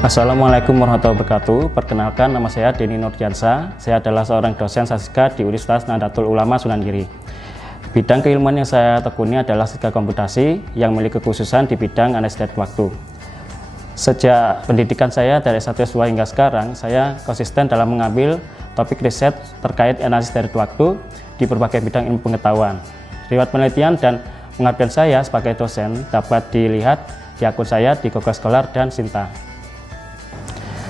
Assalamualaikum warahmatullahi wabarakatuh. Perkenalkan, nama saya Denny Nurdiansa. Saya adalah seorang dosen statistika di Universitas Nahdlatul Ulama Sunan Giri. Bidang keilmuan yang saya tekuni adalah statistika komputasi yang memiliki kekhususan di bidang analisis dari waktu. Sejak pendidikan saya dari S1 S2 hingga sekarang, saya konsisten dalam mengambil topik riset terkait analisis dari waktu di berbagai bidang ilmu pengetahuan. Riwayat penelitian dan pengabdian saya sebagai dosen dapat dilihat di akun saya di Google Scholar dan Sinta.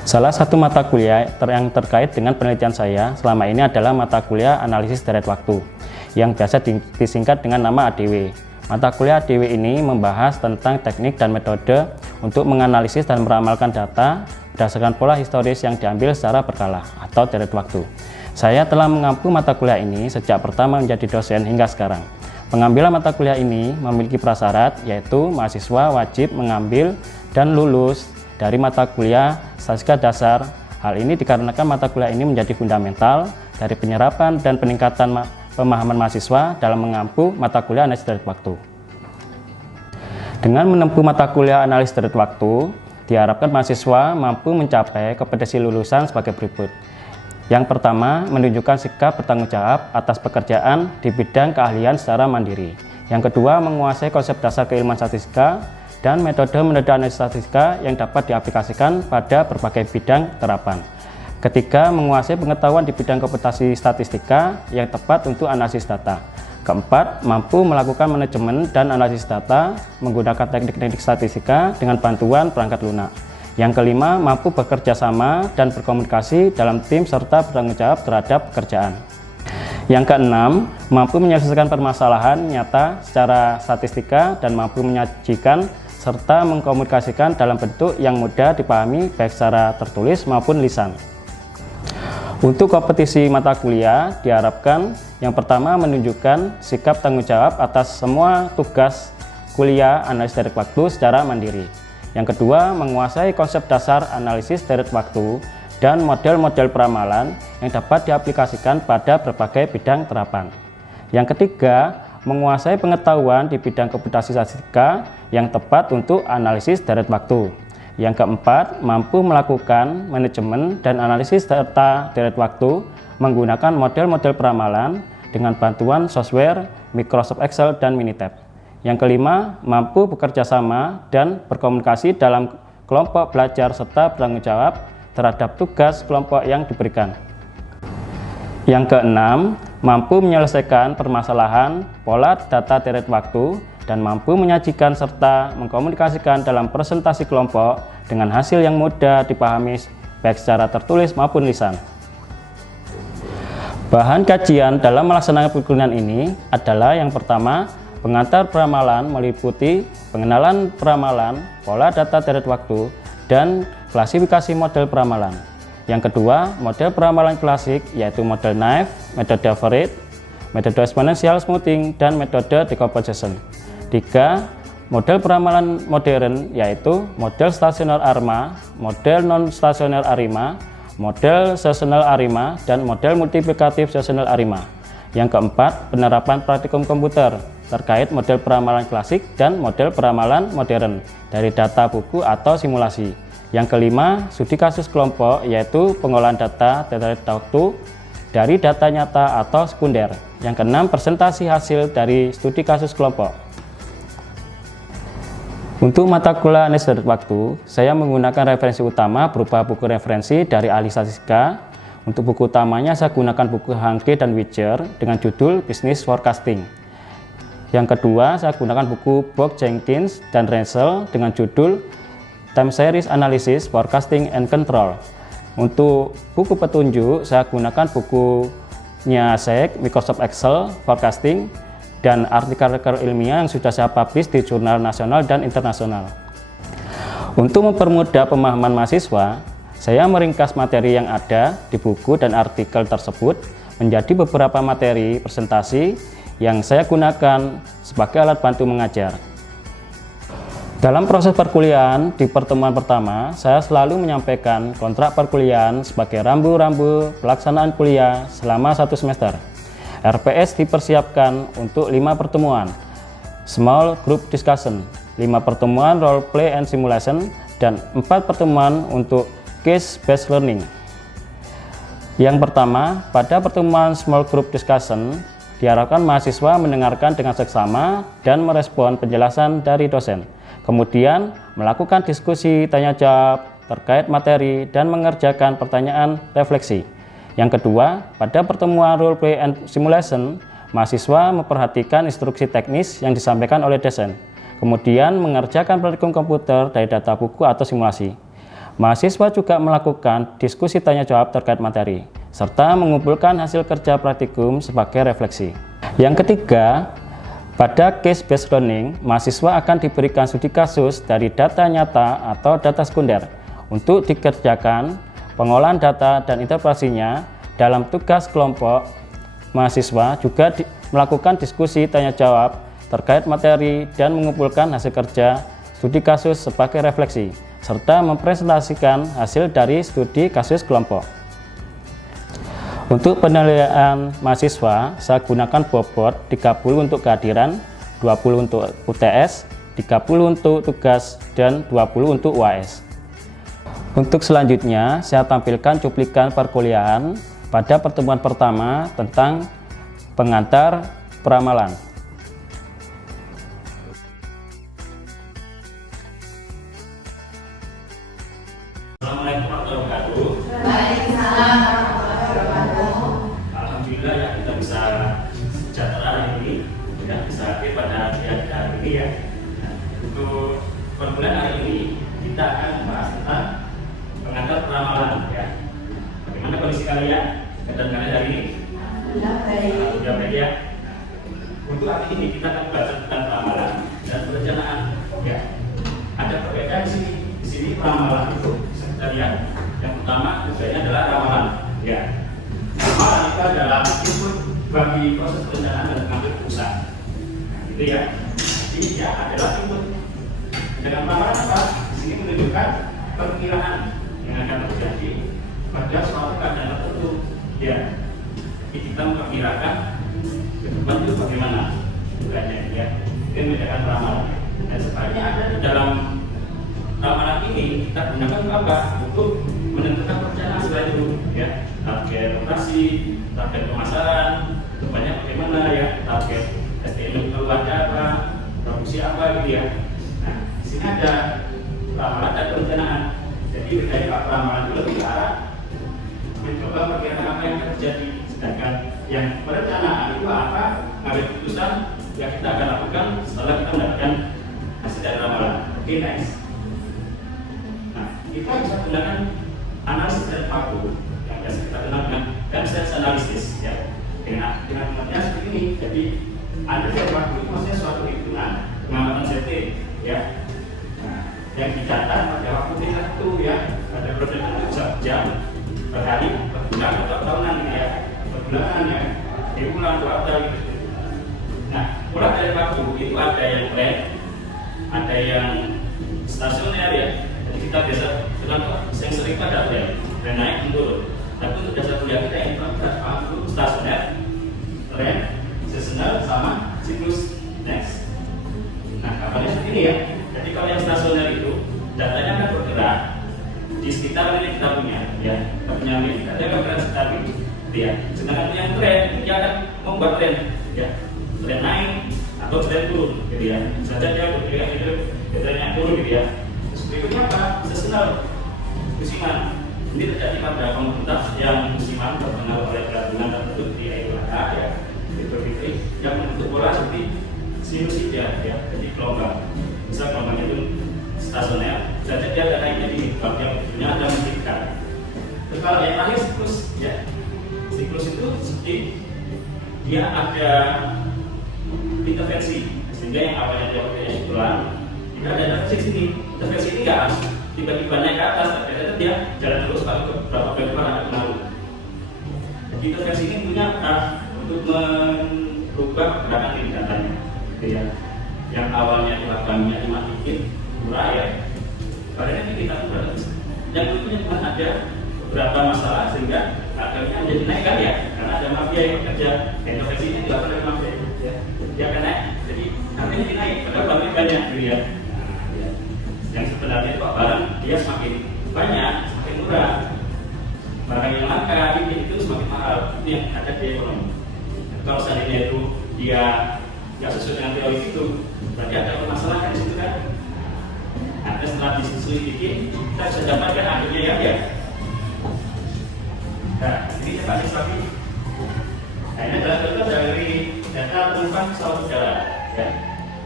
Salah satu mata kuliah yang terkait dengan penelitian saya selama ini adalah mata kuliah analisis deret waktu yang biasa disingkat dengan nama ADW. Mata kuliah ADW ini membahas tentang teknik dan metode untuk menganalisis dan meramalkan data berdasarkan pola historis yang diambil secara berkala atau deret waktu. Saya telah mengampu mata kuliah ini sejak pertama menjadi dosen hingga sekarang. Pengambilan mata kuliah ini memiliki prasyarat, yaitu mahasiswa wajib mengambil dan lulus dari mata kuliah statistika dasar. Hal ini dikarenakan mata kuliah ini menjadi fundamental dari penyerapan dan peningkatan pemahaman mahasiswa dalam mengampu mata kuliah analisis deret waktu. Dengan menempuh mata kuliah analisis deret waktu, diharapkan mahasiswa mampu mencapai kompetensi lulusan sebagai berikut. Yang pertama, menunjukkan sikap bertanggung jawab atas pekerjaan di bidang keahlian secara mandiri. Yang kedua, menguasai konsep dasar keilmuan statistika dan metode-metode analisis statistika yang dapat diaplikasikan pada berbagai bidang terapan. Ketiga, menguasai pengetahuan di bidang komputasi statistika yang tepat untuk analisis data. Keempat, mampu melakukan manajemen dan analisis data menggunakan teknik-teknik statistika dengan bantuan perangkat lunak. Yang kelima, mampu bekerja sama dan berkomunikasi dalam tim serta bertanggung jawab terhadap pekerjaan. Yang keenam, mampu menyelesaikan permasalahan nyata secara statistika dan mampu menyajikan serta mengkomunikasikan dalam bentuk yang mudah dipahami baik secara tertulis maupun lisan. Untuk kompetisi mata kuliah diharapkan yang pertama menunjukkan sikap tanggung jawab atas semua tugas kuliah analisis deret waktu secara mandiri. Yang kedua, menguasai konsep dasar analisis deret waktu dan model-model peramalan yang dapat diaplikasikan pada berbagai bidang terapan. Yang ketiga, menguasai pengetahuan di bidang komputasi statistika yang tepat untuk analisis deret waktu. Yang keempat, mampu melakukan manajemen dan analisis data deret waktu menggunakan model-model peramalan dengan bantuan software Microsoft Excel dan Minitab. Yang kelima, mampu bekerja sama dan berkomunikasi dalam kelompok belajar serta bertanggung jawab terhadap tugas kelompok yang diberikan. Yang keenam, mampu menyelesaikan permasalahan pola data deret waktu dan mampu menyajikan serta mengkomunikasikan dalam presentasi kelompok dengan hasil yang mudah dipahami baik secara tertulis maupun lisan. Bahan kajian dalam melaksanakan perkuliahan ini adalah yang pertama, pengantar peramalan meliputi pengenalan peramalan, pola data deret waktu, dan klasifikasi model peramalan. Yang kedua, model peramalan klasik yaitu model Naive, metode average, metode exponential smoothing, dan metode decomposition. Tiga, model peramalan modern yaitu model stasioner ARMA, model non-stasioner ARIMA, model seasonal ARIMA, dan model multiplikatif seasonal ARIMA. Yang keempat, penerapan praktikum komputer terkait model peramalan klasik dan model peramalan modern dari data buku atau simulasi. Yang kelima, studi kasus kelompok yaitu pengolahan data deret waktu dari data nyata atau sekunder. Yang keenam, presentasi hasil dari studi kasus kelompok. Untuk mata kuliah analisis deret waktu, saya menggunakan referensi utama berupa buku referensi dari ahli statistika. Untuk buku utamanya saya gunakan buku Hanke dan Witcher dengan judul Business Forecasting. Yang kedua, saya gunakan buku Bob Jenkins dan Rensel dengan judul Time Series Analysis, Forecasting and Control. Untuk buku petunjuk, saya gunakan bukunya SEC, Microsoft Excel, Forecasting, dan artikel-artikel ilmiah yang sudah saya publish di jurnal nasional dan internasional. Untuk mempermudah pemahaman mahasiswa, saya meringkas materi yang ada di buku dan artikel tersebut menjadi beberapa materi presentasi yang saya gunakan sebagai alat bantu mengajar. Dalam proses perkuliahan, di pertemuan pertama, saya selalu menyampaikan kontrak perkuliahan sebagai rambu-rambu pelaksanaan kuliah selama 1 semester. RPS dipersiapkan untuk 5 pertemuan, Small Group Discussion, 5 pertemuan Role Play and Simulation, dan 4 pertemuan untuk case based learning. Yang pertama, pada pertemuan small group discussion diharapkan mahasiswa mendengarkan dengan seksama dan merespon penjelasan dari dosen. Kemudian melakukan diskusi tanya jawab terkait materi dan mengerjakan pertanyaan refleksi. Yang kedua, pada pertemuan role play and simulation, mahasiswa memperhatikan instruksi teknis yang disampaikan oleh dosen. Kemudian mengerjakan praktikum komputer dari data buku atau simulasi. Mahasiswa juga melakukan diskusi tanya jawab terkait materi, serta mengumpulkan hasil kerja praktikum sebagai refleksi. Yang ketiga, pada case based learning, mahasiswa akan diberikan studi kasus dari data nyata atau data sekunder untuk dikerjakan pengolahan data dan interpretasinya. Dalam tugas kelompok, mahasiswa juga melakukan diskusi tanya jawab terkait materi dan mengumpulkan hasil kerja studi kasus sebagai refleksi, serta mempresentasikan hasil dari studi kasus kelompok. Untuk penilaian mahasiswa, saya gunakan bobot 30 untuk kehadiran, 20 untuk UTS, 30 untuk tugas, dan 20 untuk UAS. Untuk selanjutnya, saya tampilkan cuplikan perkuliahan pada pertemuan pertama tentang pengantar peramalan. Assalamualaikum warahmatullahi wabarakatuh. Waalaikumsalam warahmatullahi wabarakatuh. Alhamdulillah ya, kita bisa sejahtera hari ini, ya bisa hadir pada hari ini ya. Nah, untuk perkuliahan hari ini kita akan membahas tentang pengantar peramalan ya. Bagaimana kondisi kalian? Keadaan kalian hari ini? Alhamdulillah baik ya. Untuk hari ini kita akan membahas tentang peramalan dan perencanaan ya. Ada perbedaan di sini. Di sini peramalan itu sekalian. Yang pertama tujuannya adalah ramalan ya. Ramalan itu adalah input bagi proses perencanaan dan pengambil keputusan. Nah, gitu ya. Jadi ya adalah input. Dengan ramalan apa? Di sini menunjukkan perkiraan yang akan terjadi pada suatu keadaan tertentu ya. Jadi kita memperkirakan ke depan itu bagaimana bukannya ya. Itu menunjukkan ramalan. Dan sebaliknya ada di dalam ramalan ini kita gunakan apa? Untuk menentukan perencanaan setelah itu ya. Target operasi, target pemasaran, depannya bagaimana ya, target SDM itu ada apa, produksi apa gitu ya. Nah, di sini ada ramalan dan perencanaan. Jadi dari ramalan itu lebih ke arah mencoba memperkirakan apa yang terjadi, sedangkan yang perencanaan itu apa? Ngambil keputusan yang kita akan lakukan setelah kita mendapatkan hasil dari ramalan. Oke, next. Kita bisa gunakan analisis dari fakta yang biasa kita kenal dengan consensus analisis ya. Dengan pengertiannya seperti ini. Jadi analisis dari fakta itu maksudnya suatu hitungan pengamatan setting ya. Nah, yang dicatat pada waktu tertentu ya, pada periode tertentu jam, per hari, per bulan atau tahunan gitu ya, per bulanan ya, di bulan kuartal gitu. Nah, mulai dari waktu itu ada yang plan, ada yang stasioner ya. Kita biasa dengan yang sering pada tren naik turun. Tapi untuk dasar kuliah kita yang itu stasioner, tren, seasonal sama siklus next. Nah, kabarnya seperti ini ya. Jadi kalau yang stasioner itu datanya akan bergerak di sekitar yang kita punya ya. Kita punya kita akan bergerak sekitar itu ya. Sedangkan yang tren dia akan membuat tren ya. Tren naik atau tren turun gitu ya. Saja dia bergerak itu trennya turun gitu ya. Berikutnya apa? Seasonal musiman. Ini terjadi pada komoditas yang musiman terpengaruh oleh gabungan tertentu di EUA ya, itu yang membentuk pola seperti sinusida ya, jadi gelombang. Misal gelombangnya itu stasioner, saja dia ada naiknya di bagian ujungnya ada meningkat. Terus kalau yang terakhir siklus ya, siklus itu seperti dia ada intervensi sehingga yang awalnya dia pakai bulan kita ada intervensi sini. Intervensi ini nggak tiba-tiba naik ke atas, tapi ternyata dia jalan terus kalau ke beberapa kali ada pengaruh. Jadi intervensi ini punya untuk merubah pergerakan di datanya, gitu ya. Yang awalnya dilakukannya dimatikan, murah ya. Pada ini kita berarti yang punya cuma ada beberapa masalah sehingga harganya menjadi naik kan ya, karena ada mafia yang bekerja. Intervensi ini dilakukan oleh mafia, ya. Dia akan naik, jadi harganya naik, padahal barangnya banyak, gitu ya. Yang sebenarnya itu barang dia semakin banyak, semakin murah. Barang yang langka itu semakin mahal. Itu yang ada di ekonomi. Kalau seandainya itu dia nggak sesuai dengan teori itu, berarti ada permasalahan di situ kan. Nah, setelah diselidiki, kita bisa dapatkan akhirnya ya. Nah, ini saya kasih lagi. Nah, ini adalah contoh dari data penumpang pesawat udara. Ya.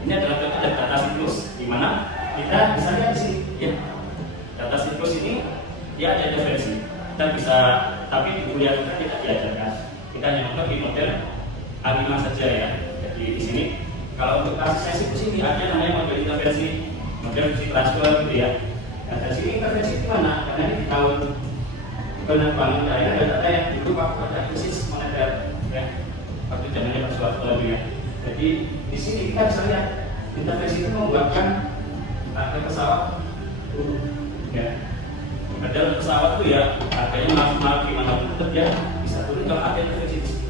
Ini adalah contoh dari data siklus, di mana kita bisa lihat di sini. Ya. Data siklus ini dia ada versi. Kita bisa, tapi di kuliah kita tidak diajarkan. Kita hanya nonton di model A5 saja ya. Jadi di sini, kalau untuk kasus siklus ini ada namanya model intervensi, model transfer gitu ya. Nah, dari sini intervensi itu mana? Karena ini di tahun penerbangan daya ada data yang dulu waktu ada krisis moneter ya, waktu zamannya Pak Soeharto ya. Jadi di sini kita bisa lihat intervensi itu membuatkan harga pesawat turun ya. Padahal pesawat itu ya harganya maksimal gimana pun tetap ya bisa turun kalau ada intervensi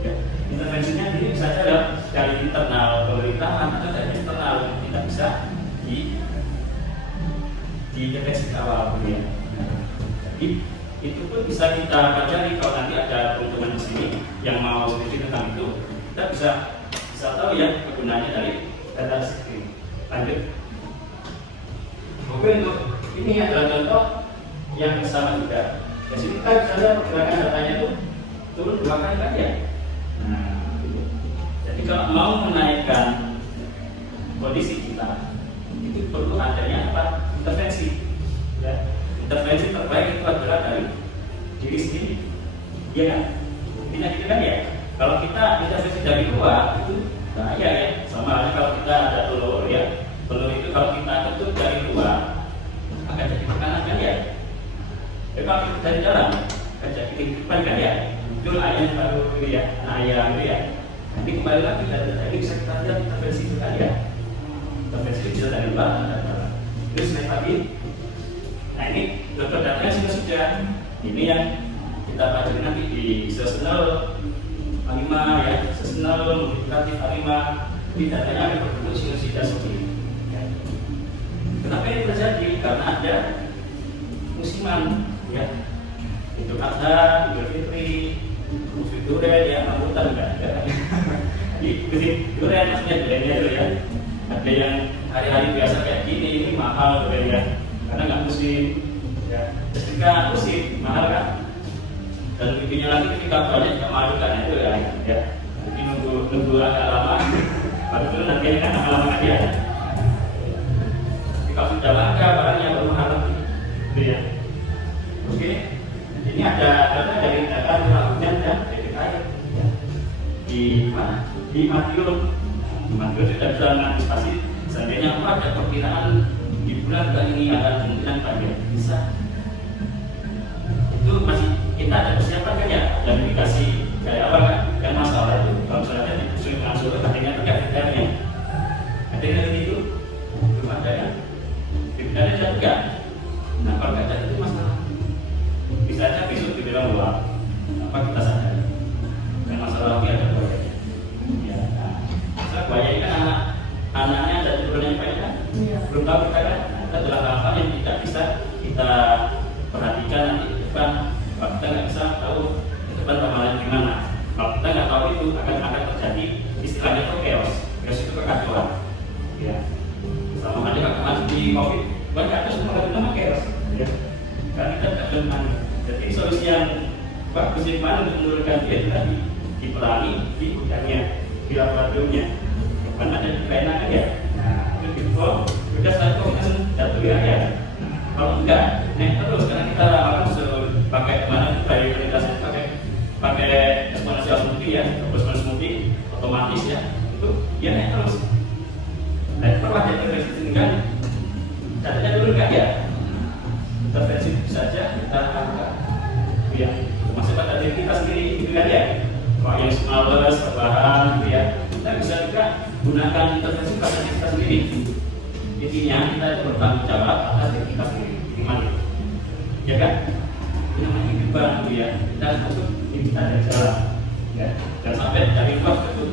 ya. Intervensinya ini bisa saja dari internal pemerintahan atau dari eksternal yang tidak bisa dideteksi awal ya. Jadi itu pun bisa kita pelajari kalau nanti ada teman-teman di sini yang mau studi tentang itu, kita bisa tahu ya kegunaannya dari data ini. Lanjut. Oke, untuk ini adalah contoh yang sama juga. Di sini kita bisa lihat pergerakan datanya itu turun 2 kali kan ya. Nah, gitu. Jadi kalau mau menaikkan kondisi kita, itu perlu adanya apa? Intervensi. Ya. Intervensi terbaik itu adalah dari diri sendiri, iya kan? Intinya gitu kan ya. Kalau kita intervensi dari luar itu bahaya ya. Sama halnya kalau kita ada telur ya, telur itu kalau kita ketuk dari luar akan jadi makanan kan ya. Kalau kita dari dalam akan jadi kehidupan kan ya. Itu ayam baru gitu ya, ayam gitu ya. Nanti kembali lagi dari tadi bisa kita lihat intervensi itu kan ya. Intervensi itu bisa dari luar dan dalam. Terus naik lagi. Nah ini contoh datanya sudah. Ini yang kita pelajari nanti di seasonal A5 ya, seasonal multiplikatif A5. Ini datanya akan berbentuk sinusoida seperti ini. Ya. Kenapa ini terjadi? Karena ada musiman ya. Idul Adha, Idul Fitri, musim durian ya, rambutan enggak ada. Jadi musim durian maksudnya duriannya dulu ya. Ada yang hari-hari biasa kayak gini, ini mahal durian ya. Karena nggak musim ya. Ketika musim mahal kan, dan lucunya lagi ketika banyak nggak malu kan itu ya. Jadi nunggu agak lama, baru itu nanti kan agak lama aja. Jadi kalau sudah langka barangnya baru mahal lagi, gitu ya. Oke, ini ada data dari data curah hujan dan debit air ya. Di mana? Di Madiun. Di Madiun sudah bisa mengantisipasi seandainya ada perkiraan di bulan ini akan kemungkinan banjir bisa. Itu masih kita ada persiapan kan ya, dan dikasih kayak apa kan? Yang masalah itu kalau misalnya disuruh langsung katanya terkait detailnya. Ada yang itu belum ada ya. Detailnya ada enggak? Nah kalau nggak ada itu masalah. Bisa aja besok dibilang luar. Apa kita sadari? Dan masalah lagi ada buayanya. Ya, nah, masalah buaya ini kan anaknya ada turunnya banyak kan? Belum tahu kita kan? Itu adalah hal-hal yang tidak bisa kita perhatikan nanti ke depan. Kalau kita nggak bisa tahu ke depan bakalan gimana. Kalau kita nggak tahu itu akan terjadi istilahnya itu chaos. Chaos itu kekacauan. Ya. Sama aja kalau di COVID, banyak ada semua kata nama chaos. Ya. Karena kita tidak benar. Jadi solusi yang bagus di mana untuk menurunkan dia itu tadi diperangi di gudangnya, di laboratoriumnya. Bukan ada di keenakan ya. Nah, itu gitu. Udah satu langsung jatuh ya. Kalau enggak, terus karena kita akan pakai mana dari kualitasnya pakai eksponensial smoothie ya, eksponensial smoothie otomatis ya, itu ya naik terus. Nah itu perlu ada intervensi tinggal, caranya dulu enggak ya? Intervensi bisa saja kita lakukan, ya. Masih pada diri kita sendiri gitu kan ya. Kalau yang males, bahan gitu ya, kita bisa juga gunakan intervensi pada diri kita sendiri. Intinya kita itu bertanggung jawab atas diri kita sendiri, gimana? Ya kan? Ini namanya kehidupan ya. Kita untuk kita dari jalan, ya. Dan sampai dari luar itu,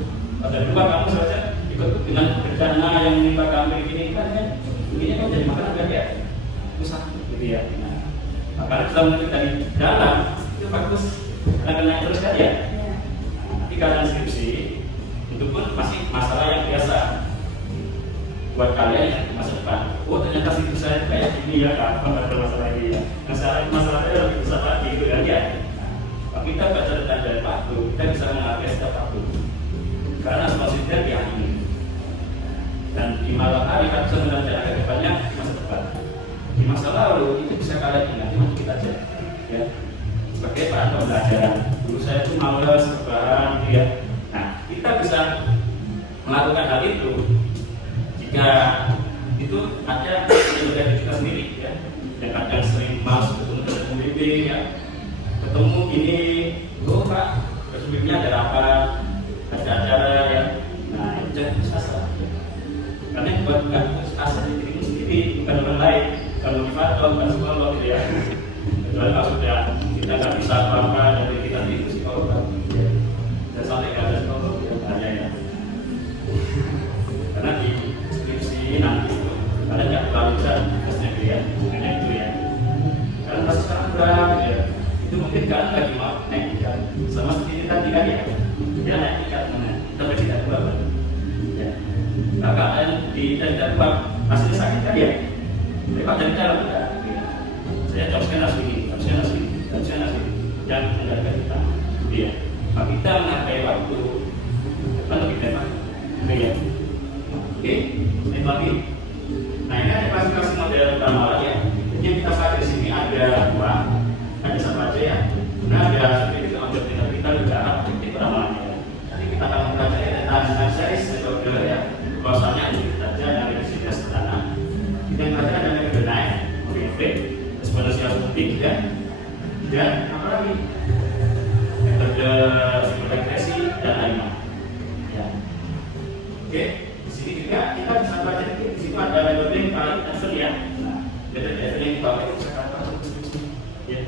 dari luar kamu saja ikut dengan bencana yang menimpa kami ini kan, ini kan jadi makanan kan ya. satu gitu ya. Nah, kalau kita mengerti dari dalam itu bagus, kalian terus kan ya. Nanti kalian skripsi itu pun masih masalah yang biasa buat kalian yang masa depan. Oh ternyata skripsi saya kayak gini ya, kapan ada masalah ini ya. Masalahnya lebih besar lagi gitu kan ya. Kalau kita baca dari waktu, kita bisa mengapresiasi setiap waktu. Karena semua sidang diakhiri. Dan di malam hari kita bisa merencanakan ke depannya masa depan. Di masa lalu itu bisa kalian ingat, cuma kita aja ya. Sebagai bahan pembelajaran. Dulu saya itu malas rebahan gitu ya. Nah, kita bisa melakukan hal itu jika itu ada dari kita sendiri ya. Yang kadang sering malas ketemu dengan pembimbing ya. Ketemu ini, oh Pak, sebelumnya ada apa? Ada acara ya. Nah, itu jangan asa. Karena yang buat asa di dirimu sendiri, bukan orang lain. Kalau motivator, bukan psikolog gitu ya. Kecuali kalau sudah kita nggak bisa apa-apa dari kita itu psikolog kan. Dan sampai nggak ada psikolog ya bahaya ya. Karena di skripsi nanti itu ada nggak terlalu besar tugasnya gitu ya. Hanya itu ya. Karena masih sangat berat gitu ya. Itu mungkin kalian lagi mau naik tingkat sama seperti tadi kan ya. Dia naik tingkat mana? Tapi tidak kuat kan? Ya. Nah kalian tidak kuat hasilnya sakit kan ya? Tapi kalau dari dalam tidak. Saya jawabkan asli, jangan menjaga kita. Iya. Kalau kita menghargai waktu, kan lebih hemat. Iya. Oke, ini lagi. Nah ini ada klasifikasi model ramalan ya. Jadi yang kita pakai di sini ada dua, ada satu aja ya. Nah ada seperti itu objek kita juga objektif ramalannya. Nanti kita akan mempelajari tentang analisis metode ya. Bahwasanya ini kita aja analisis yang sederhana. Kita yang belajar ada metode naik, oriented, eksponensial publik dan apa lagi? Metode regresi dan lainnya. Ya. Oke, di sini juga kita bisa belajar di situ ada metode yang paling asal ya. Nah, metode yang dipakai untuk sekarang ya.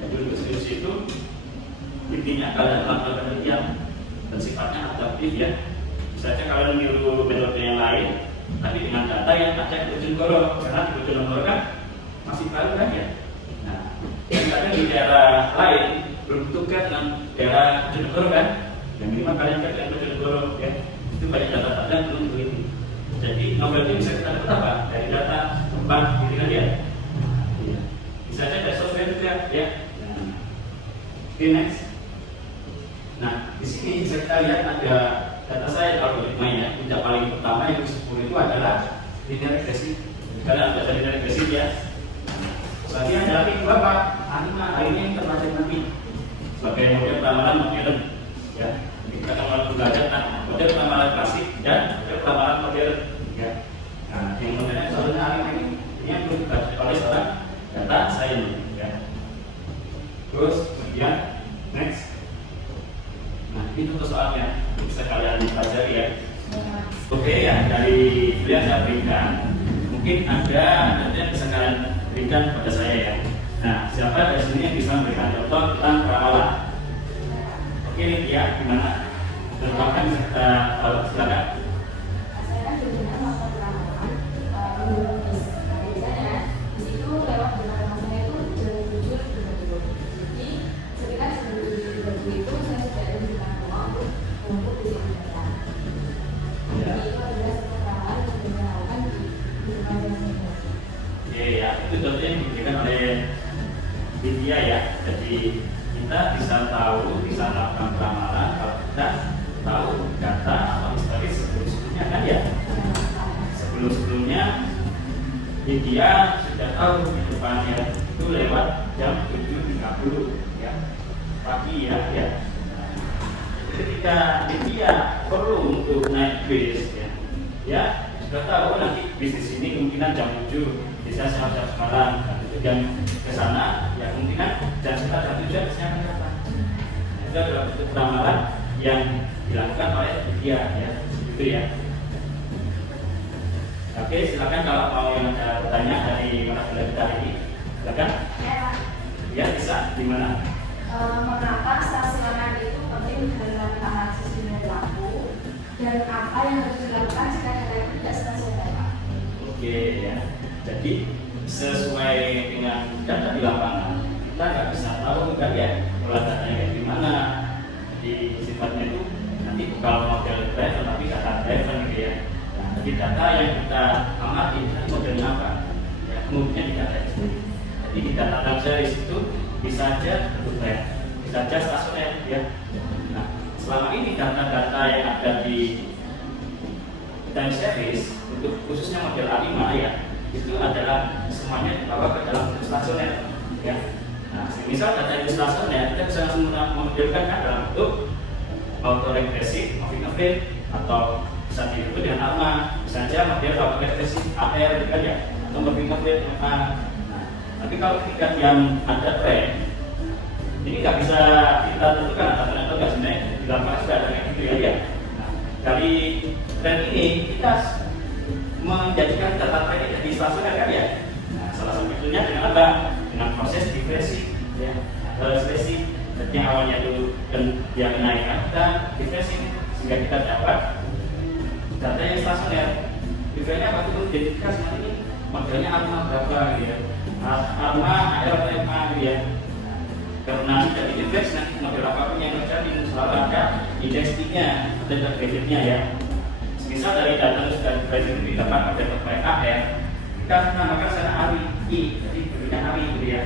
Metode skripsi itu intinya kalian melakukan penelitian dan sifatnya adaptif ya. Misalnya kalian meniru metode yang lain, tapi dengan data yang ada di Bojonegoro, karena di Bojonegoro kan masih baru kan ya. Nah, yang ada di daerah lain belum tukar dengan daerah Bojonegoro kan. Yang minimal kalian kan dengan Bojonegoro ya. Itu banyak data-data yang belum begitu. Jadi nomor itu bisa kita dapat apa? Dari data tempat gitu kan ya. Bisa aja dari software juga ya. Oke, next. Nah, di sini bisa kita lihat ada data saya algoritma ya. Yang paling pertama yang 10 itu adalah linear regresi. Kalian ada linear regresi ya. Tadi ada lagi berapa? Ini yang terbaca nanti sebagai model ramalan modern ya. Kita akan belajar model ramalan klasik dan model ramalan modern ya. Nah, yang modernnya soalnya ini yang belum dibaca oleh seorang data science ya. Terus kemudian next. Nah, itu soalnya bisa kalian pelajari ya. Oke ya, dari yang saya berikan mungkin ada yang bisa kalian berikan kepada saya ya. Nah, siapa dari sini yang bisa memberikan contoh tentang ramalan? Oke, ya, gimana? Terima kita silakan. Saya kan biasanya melakukan ramalan biasanya di situ lewat jam saya itu jam 7.30. Jadi ketika jam 7.30 itu saya sudah ada di kantor untuk bisa belajar. Jadi itu adalah satu ramalan yang dilakukan di rumah yang Oke ya, itu contohnya yang diberikan oleh Lydia ya. Jadi kita bisa tahu, bisa melakukan ramalan kalau kita tahu data atau historis sebelum-sebelumnya kan ya. Sebelum-sebelumnya Lydia sudah tahu di depannya itu lewat jam 7.30 ya pagi ya. Ketika Lydia perlu untuk naik bis ya sudah tahu nanti bis di sini kemungkinan jam 7 bisa siap-siap semalam jam ke sana ya kemungkinan jam 7 bisa datang. Itu adalah bentuk ramalan yang dilakukan oleh dia ya itu ya. Oke, silakan kalau mau yang ada pertanyaan dari narasumber kita ini silakan ya bisa di mana. Mengapa stasiunan itu penting dalam analisis linear waktu dan apa yang harus dilakukan jika data itu tidak stasiunan? Oke ya. Jadi sesuai dengan data di lapangan. Kita nggak bisa tahu kan ya pola datanya kayak gimana. Jadi sifatnya itu nanti bukan model driver tapi data driver gitu ya. Nah, jadi data yang kita amati itu modelnya apa? Ya, kemudian di data itu. Jadi di data time series itu bisa aja bentuk trend, bisa aja stasioner ya. Nah, selama ini data-data yang ada di time series untuk khususnya model A5 ya, itu adalah semuanya dibawa ke dalam bentuk stasioner ya. Nah, misal data itu stasioner, kita bisa langsung memodelkan kan dalam bentuk auto regresif, moving average, atau bisa disebut dengan ARMA, bisa saja model auto regresif AR gitu kan ya, atau moving average MA. Nah, tapi kalau ketika yang ada trend, ini nggak bisa kita tentukan atau nggak sebenarnya di lapangan sudah ada kayak gitu ya. Nah, dari trend ini kita menjadikan data trend ini di stasioner kan ya. Nah, salah satunya dengan apa? Dengan proses diversi ya, seleksi yang awalnya dulu dan yang naikkan dan diversi sehingga kita dapat data yang stasioner. Diversinya apa itu identifikasi ini modelnya ARMA berapa gitu ya, ARMA ARMA gitu ya. Karena tidak diindeks nanti model apapun yang terjadi selalu ada indeksnya atau grafiknya ya. Misal dari data sudah diversi itu didapat pada terbaik AR, kita namakan secara ARI I, jadi berikan ARI gitu ya.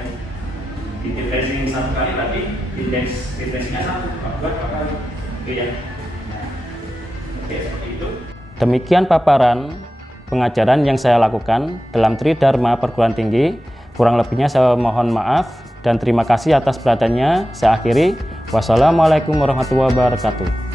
Di diversi satu kali tapi indeks diversinya satu, berapa kali gitu ya. Nah, oke seperti itu. Demikian paparan pengajaran yang saya lakukan dalam Tridharma Perguruan Tinggi. Kurang lebihnya saya mohon maaf dan terima kasih atas perhatiannya. Saya akhiri. Wassalamualaikum warahmatullahi wabarakatuh.